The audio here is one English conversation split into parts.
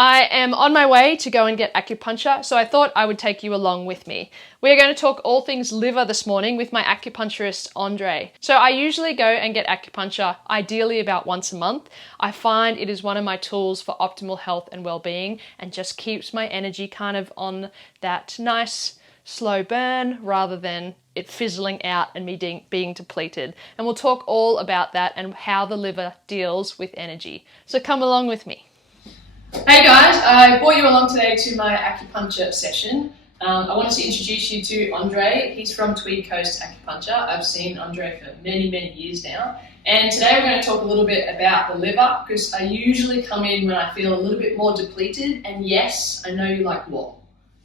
I am on my way to go and get acupuncture, so I thought I would take you along with me. We are going to talk all things liver this morning with my acupuncturist, Andre. So I usually go and get acupuncture, ideally about once a month. I find it is one of my tools for optimal health and well-being and just keeps my energy kind of on that nice, slow burn rather than it fizzling out and me being depleted. And we'll talk all about that and how the liver deals with energy. So come along with me. Hey guys, I brought you along today to my acupuncture session. I wanted to introduce you to Andre. He's from Tweed Coast Acupuncture. I've seen Andre for many, many years now. And today we're going to talk a little bit about the liver because I usually come in when I feel a little bit more depleted. And yes, I know you're like, what?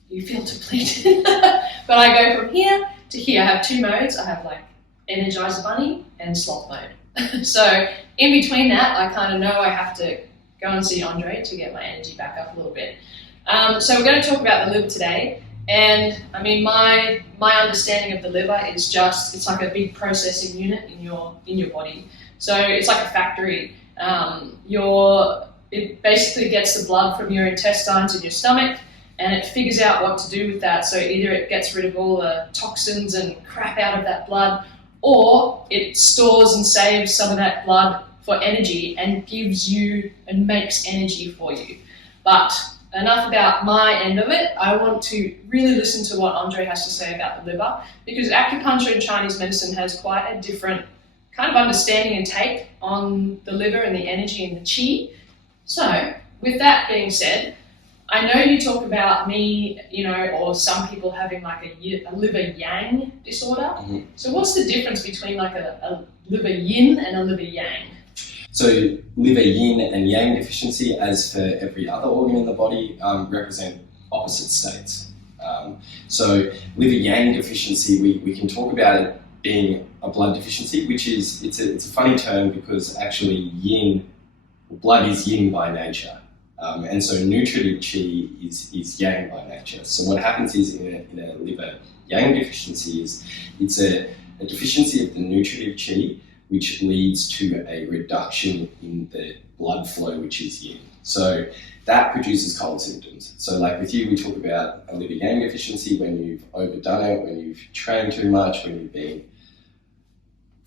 You feel depleted? But I go from here to here. I have two modes. I have like Energizer Bunny and Sloth mode. So in between that, I kind of know I have to go and see Andre to get my energy back up a little bit. So we're going to talk about the liver today. And I mean, my understanding of the liver is just, it's like a big processing unit in your body. So it's like a factory. It basically gets the blood from your intestines and your stomach, and it figures out what to do with that. So either it gets rid of all the toxins and crap out of that blood, or it stores and saves some of that blood for energy and gives you and makes energy for you. But enough about my end of it. I want to really listen to what Andre has to say about the liver, because acupuncture and Chinese medicine has quite a different kind of understanding and take on the liver and the energy and the qi. So with that being said, I know you talk about me, or some people having like a liver yang disorder. Mm-hmm. So what's the difference between like a liver yin and a liver yang? So liver yin and yang deficiency, as for every other organ in the body, represent opposite states. So liver yang deficiency, we can talk about it being a blood deficiency, which is, it's a funny term because actually blood is yin by nature. And so nutritive qi is yang by nature. So what happens is in a liver yang deficiency is it's a deficiency of the nutritive qi, which leads to a reduction in the blood flow, which is yin. So that produces cold symptoms. So like with you, we talk about a liver yang deficiency when you've overdone it, when you've trained too much, when you've been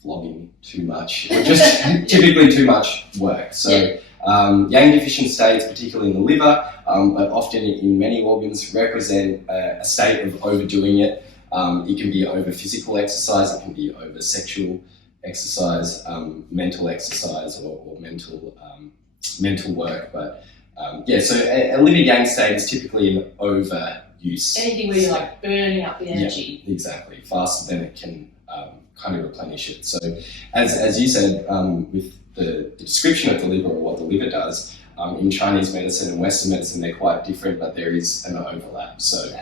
vlogging too much, or just typically too much work. So yang deficient states, particularly in the liver, but often in many organs, represent a state of overdoing it. It can be over physical exercise, it can be over sexual exercise, mental exercise, or mental work. But so a liver yang state is typically an overuse. Anything where you're like burning up the energy. Yeah, exactly, faster than it can kind of replenish it. So as you said, with the description of the liver or what the liver does, in Chinese medicine and Western medicine, they're quite different, but there is an overlap. So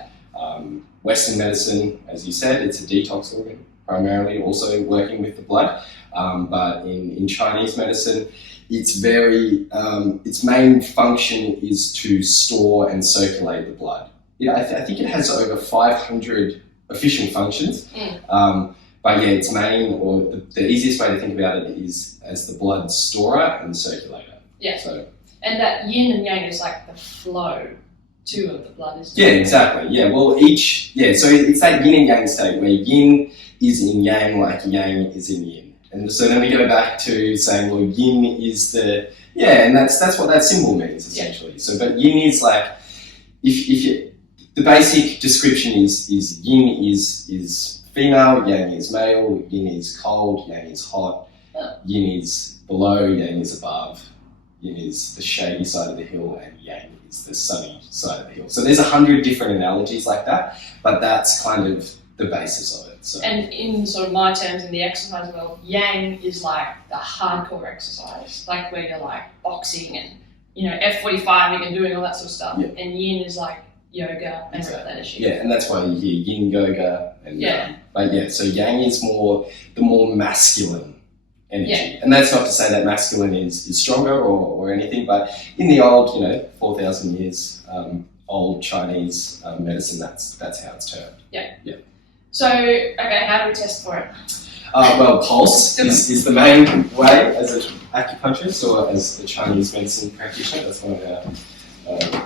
Western medicine, as you said, it's a detox organ, primarily also working with the blood. But in Chinese medicine, its main function is to store and circulate the blood. I think it has over 500 efficient functions. But yeah, its main, or the easiest way to think about it is as the blood storer and circulator. Yeah. And that yin and yang is like the flow too of the blood, isn't it? Yeah, exactly. Yeah, well, so it's that yin and yang state where yin is in yang like yang is in yin. And so then we go back to saying, well, yin is and that's what that symbol means essentially. Yeah. So, but yin is like, the basic description is yin is female, yang is male, yin is cold, yang is hot, yin is below, yang is above, yin is the shady side of the hill, and yang is the sunny side of the hill. So there's 100 different analogies like that, but that's kind of the basis of it. So. And in sort of my terms in the exercise world, yang is like the hardcore exercise, like where you're like boxing and F45 and doing all that sort of stuff. Yeah. And yin is like yoga and replenishing. Yeah, and that's why you hear yin yoga and so yang is the more masculine energy. Yeah. And that's not to say that masculine is stronger or anything, but in the old, 4,000 years old Chinese medicine, that's how it's termed. Yeah. Yeah. So, okay, how do we test for it? Well, pulse is the main way as an acupuncturist or as a Chinese medicine practitioner. That's one of our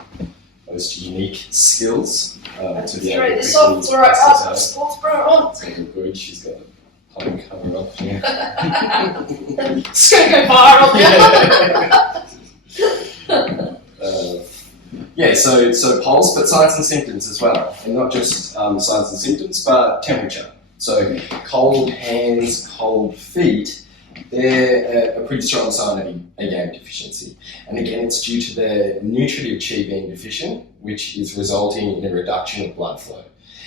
most unique skills to be able Straight to this off before I ask the sports bra on. It's looking good. She's got the pump cover up here. It's going to go viral. Yeah, so pulse, but signs and symptoms as well, and not just signs and symptoms, but temperature. So cold hands, cold feet, they're a pretty strong sign of a yang deficiency. And again, it's due to the nutritive qi being deficient, which is resulting in a reduction of blood flow.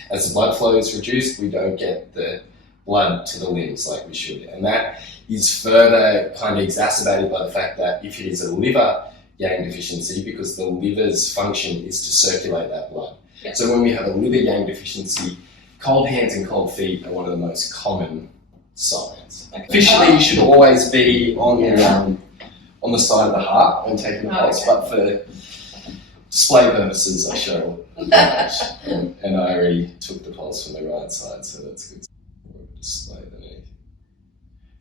As the blood flow is reduced, we don't get the blood to the limbs like we should. And that is further kind of exacerbated by the fact that if it is a liver yang deficiency, because the liver's function is to circulate that blood. Yep. So when we have a liver yang deficiency, cold hands and cold feet are one of the most common signs. Okay. Officially, you should always be on the side of the heart when taking the pulse, okay. but for display purposes, I show and I already took the pulse from the right side, so that's good. Display underneath.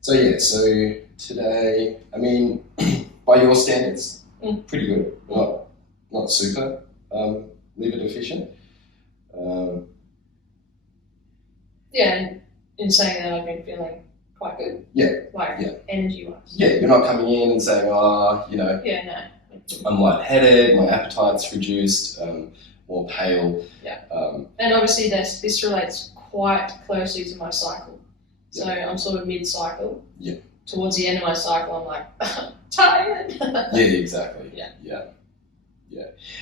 So yeah, so today, I mean, by your standards, pretty good. Not super liver deficient. Yeah, and in saying that, I've been feeling quite good. Yeah. Like, yeah. energy-wise. Yeah, you're not coming in and saying, Yeah, no. I'm lightheaded, my appetite's reduced, more pale. Yeah. And obviously this relates quite closely to my cycle. So I'm sort of mid-cycle. Yeah. Towards the end of my cycle, I'm like, tired. Yeah, exactly. Yeah.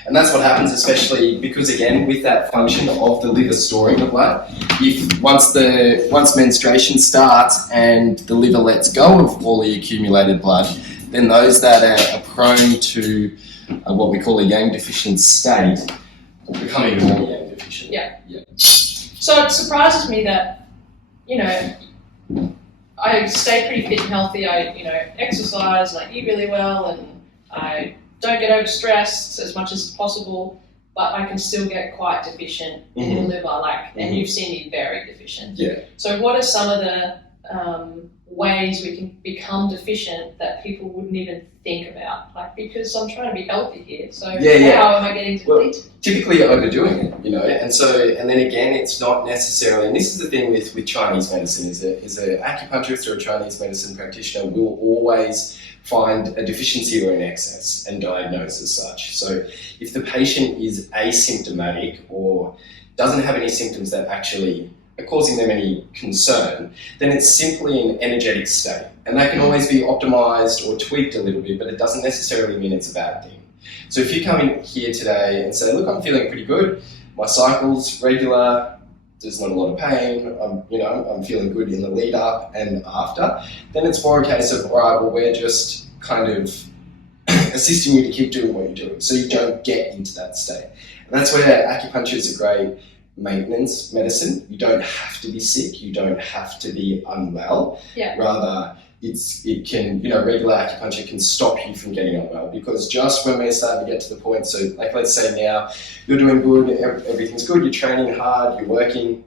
And that's what happens, especially because, again, with that function of the liver storing the blood, if once menstruation starts and the liver lets go of all the accumulated blood, then those that are prone to what we call a yang deficient state become even more yang deficient. Yeah. So it surprises me that, I stay pretty fit and healthy. I, exercise and I eat really well and I don't get overstressed as much as possible, but I can still get quite deficient in the liver, and you've seen me very deficient. Yeah. So what are some of the ways we can become deficient that people wouldn't even think about? Because I'm trying to be healthy here, so how am I getting depleted? Well, typically you're overdoing it, and then again, it's not necessarily, and this is the thing with Chinese medicine, is an acupuncturist or a Chinese medicine practitioner will always find a deficiency or an excess and diagnose as such. So if the patient is asymptomatic or doesn't have any symptoms that actually are causing them any concern, then it's simply an energetic state. And that can always be optimized or tweaked a little bit, but it doesn't necessarily mean it's a bad thing. So if you come in here today and say, look, I'm feeling pretty good, my cycle's regular, there's not a lot of pain, I'm feeling good in the lead up and after, then it's more a case of, all right, well, we're just kind of assisting you to keep doing what you're doing so you don't get into that state. And that's where acupuncture is a great maintenance medicine. You don't have to be sick, you don't have to be unwell. Yeah. Rather, it can, regular acupuncture can stop you from getting unwell, because just when we're starting to get to the point, so like let's say now you're doing good, everything's good, you're training hard, you're working,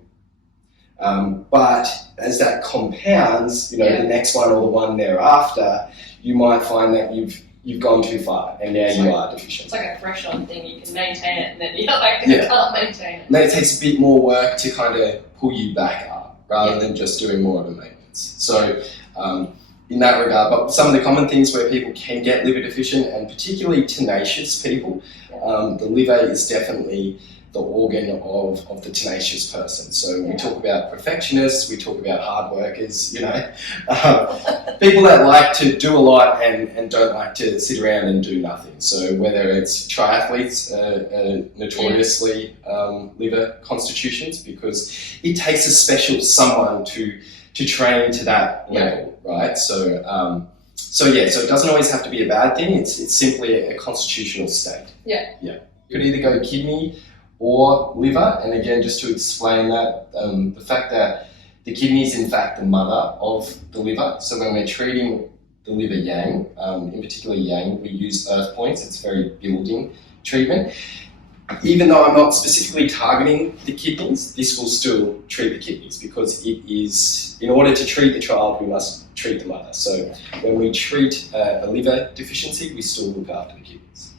but as that compounds, the next one or the one thereafter, you might find that you've gone too far and now you are deficient. It's like a fresh on thing, you can maintain it and then you can't maintain it. And then it takes a bit more work to kind of pull you back up rather than just doing more of a maintenance. So in that regard, but some of the common things where people can get liver deficient, and particularly tenacious people, the liver is definitely the organ of the tenacious person. So we talk about perfectionists, we talk about hard workers, people that like to do a lot and don't like to sit around and do nothing. So whether it's triathletes, notoriously liver constitutions, because it takes a special someone to train to that level, right? So it doesn't always have to be a bad thing. It's simply a constitutional state. Yeah. You could either go kidney or liver, and again, just to explain that, the fact that the kidney is in fact the mother of the liver. So when we're treating the liver yang, in particular yang, we use earth points. It's a very building treatment. Even though I'm not specifically targeting the kidneys, this will still treat the kidneys, because it is, in order to treat the child, we must treat the mother. So when we treat a liver deficiency, we still look after the kidneys.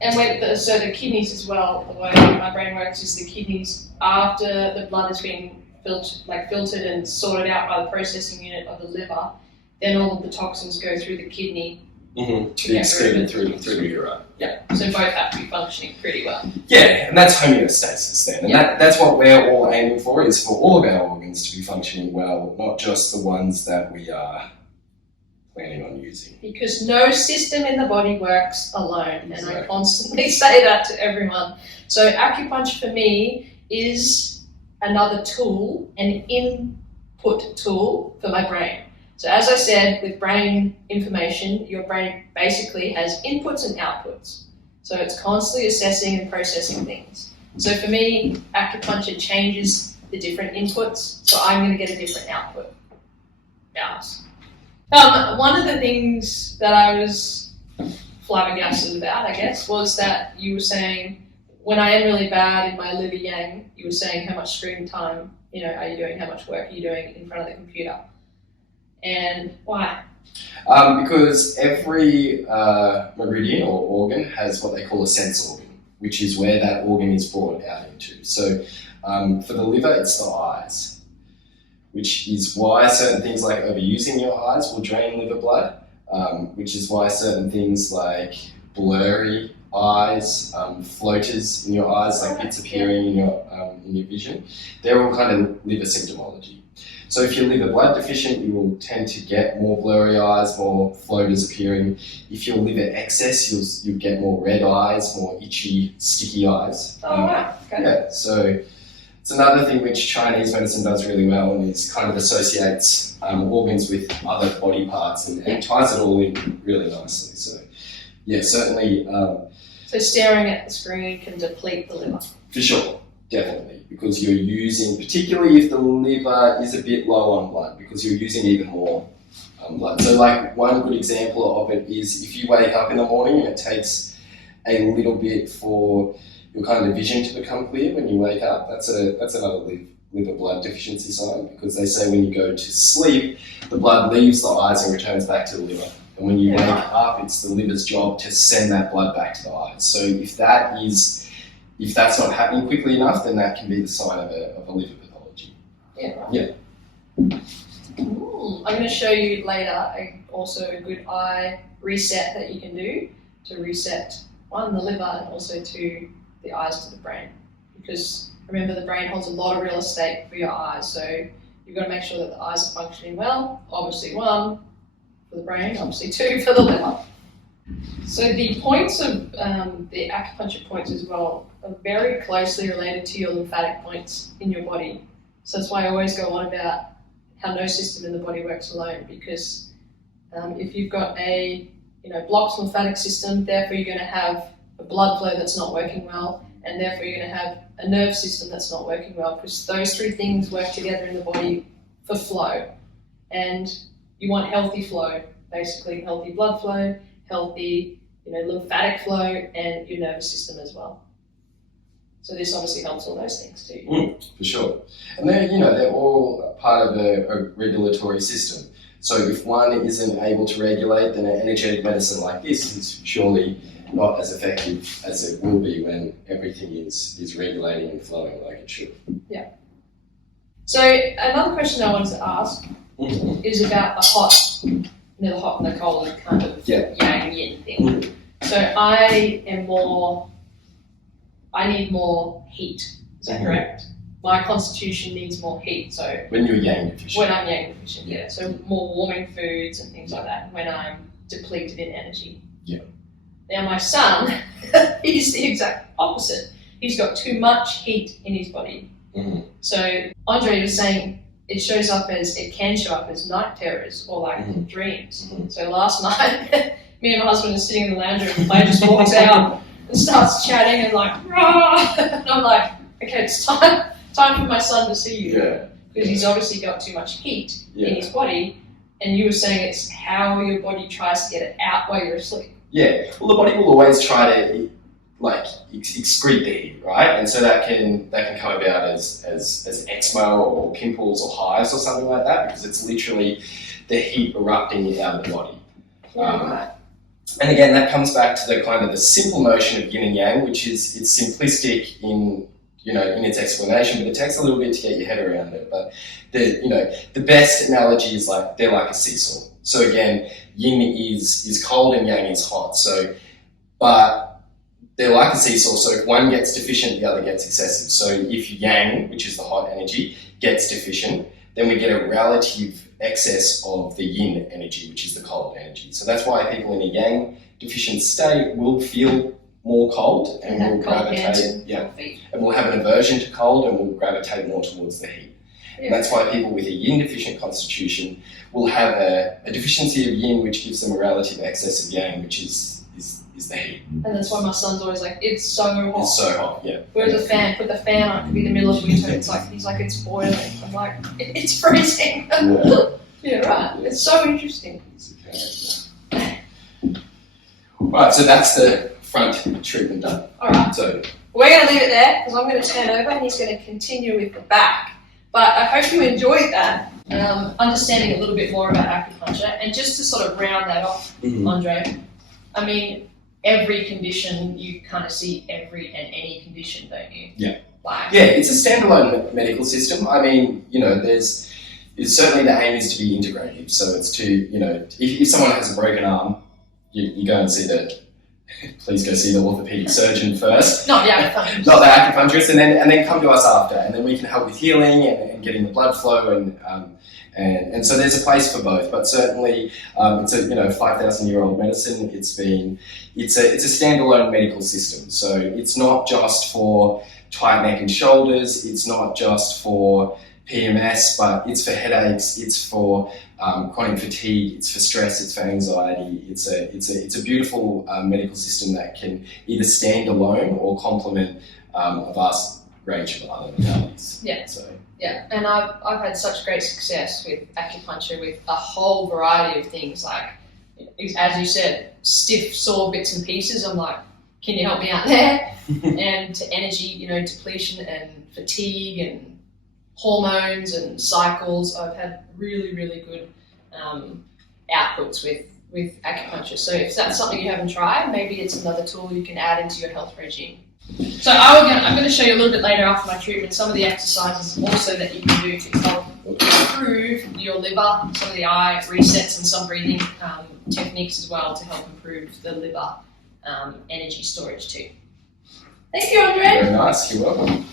And so the kidneys as well, the way my brain works is the kidneys, after the blood has been filtered and sorted out by the processing unit of the liver, then all of the toxins go through the kidney. To be excreted through the urine. Yeah, so both have to be functioning pretty well. Yeah, and that's homeostasis then. And that's what we're all aiming for, is for all of our organs to be functioning well, not just the ones that we are planning on using. Because no system in the body works alone, Exactly. and I constantly say that to everyone. So acupuncture for me is another tool, an input tool for my brain. So as I said, with brain information, your brain basically has inputs and outputs. So it's constantly assessing and processing things. So for me, acupuncture changes the different inputs, so I'm going to get a different output. One of the things that I was flabbergasted about, I guess, was that you were saying, when I am really bad in my liver yang, you were saying how much screen time, are you doing, how much work are you doing in front of the computer? And why? Because every meridian or organ has what they call a sense organ, which is where that organ is brought out into. So for the liver, it's the eyes, which is why certain things like overusing your eyes will drain liver blood, which is why certain things like blurry eyes, floaters in your eyes, like bits appearing in your vision, they're all kind of liver symptomology. So if you're liver blood deficient, you will tend to get more blurry eyes, more floaters appearing. If you're liver excess, you'll get more red eyes, more itchy, sticky eyes. Wow. Okay. Yeah, so it's another thing which Chinese medicine does really well, and is kind of associates organs with other body parts and ties it all in really nicely. So yeah, certainly. So staring at the screen can deplete the liver. For sure. Definitely, because you're using, particularly if the liver is a bit low on blood, because you're using even more blood. So like one good example of it is if you wake up in the morning and it takes a little bit for your kind of vision to become clear when you wake up, that's another liver blood deficiency sign, because they say when you go to sleep, the blood leaves the eyes and returns back to the liver. And when you wake up, it's the liver's job to send that blood back to the eyes. So if that's not happening quickly enough, then that can be the sign of a liver pathology. Yeah, right. Yeah. I'm going to show you later also a good eye reset that you can do to reset, one, the liver, and also to the eyes to the brain. Because remember, the brain holds a lot of real estate for your eyes, so you've got to make sure that the eyes are functioning well. Obviously, one, for the brain, obviously two, for the liver. So the points of the acupuncture points as well are very closely related to your lymphatic points in your body. So that's why I always go on about how no system in the body works alone, because if you've got a blocked lymphatic system, therefore you're going to have a blood flow that's not working well, and therefore you're going to have a nerve system that's not working well, because those three things work together in the body for flow. And you want healthy flow, basically healthy blood flow, healthy lymphatic flow, and your nervous system as well. So this obviously helps all those things too. For sure. And they're all part of a regulatory system. So if one isn't able to regulate, then an energetic medicine like this is surely not as effective as it will be when everything is regulating and flowing like it should. Yeah. So another question I wanted to ask is about the hot and the cold kind of yang-yin thing. So I need more heat. Is that correct? My constitution needs more heat. So when you're yang deficient. When I'm yang deficient, yeah. So more warming foods and things like that when I'm depleted in energy. Yeah. Now my son, he's the exact opposite. He's got too much heat in his body. So Andre was saying it can show up as night terrors or like dreams. So last night, me and my husband are sitting in the lounge room and Clay just walks out and starts chatting and like, rah! And I'm like, okay, it's time for my son to see you. Yeah. Because he's obviously got too much heat in his body. And you were saying it's how your body tries to get it out while you're asleep. Yeah. Well, the body will always try to excrete the heat, right? And so that can come about as eczema or pimples or hives or something like that, because it's literally the heat erupting out of the body. Right. And again, that comes back to the kind of the simple notion of yin and yang, which is it's simplistic in in its explanation, but it takes a little bit to get your head around it. But the best analogy is like they're like a seesaw. So again, yin is cold and yang is hot. So, but they're like a seesaw. So if one gets deficient, the other gets excessive. So if yang, which is the hot energy, gets deficient, then we get a relative excess of the yin energy, which is the cold energy. So that's why people in a yang deficient state will feel more cold and will gravitate, and will have an aversion to cold and will gravitate more towards the heat. Yeah. And that's why people with a yin deficient constitution will have a deficiency of yin, which gives them a relative excess of yang, which is the heat. And that's why my son's always like, it's so hot. It's so hot, yeah. Whereas a fan, put the fan on, it could be the middle of winter, he's like, it's boiling. I'm like, it's freezing. Yeah, yeah, right. It's so interesting. Right, so that's the front treatment done. Alright. So we're going to leave it there because I'm going to turn over and he's going to continue with the back. But I hope you enjoyed that, understanding a little bit more about acupuncture. And just to sort of round that off, Andre, I mean, every condition, you kind of see every and any condition, don't you? Yeah. Like, yeah, it's a standalone medical system. I mean, it's certainly the aim is to be integrative. So it's to, if someone has a broken arm, you go and please go see the orthopedic surgeon first. Not the acupuncturist. Not the acupuncturist, and then come to us after, and then we can help with healing and getting the blood flow, and so there's a place for both. But certainly, it's a 5,000-year-old medicine. It's a standalone medical system. So it's not just for tight neck and shoulders. It's not just for PMS, but it's for headaches. It's for chronic fatigue, it's for stress, it's for anxiety. It's a beautiful medical system that can either stand alone or complement a vast range of other modalities. Yeah. So yeah, and I've had such great success with acupuncture with a whole variety of things, like as you said, stiff, sore bits and pieces. I'm like, can you help me out there? And to energy, depletion and fatigue and hormones and cycles, I've had really, really good outputs with acupuncture. So if that's something you haven't tried, maybe it's another tool you can add into your health regime. So I'm going to show you a little bit later after my treatment some of the exercises also that you can do to help improve your liver, some of the eye resets and some breathing techniques as well to help improve the liver energy storage too. Thank you, Andre. Very nice. You're welcome.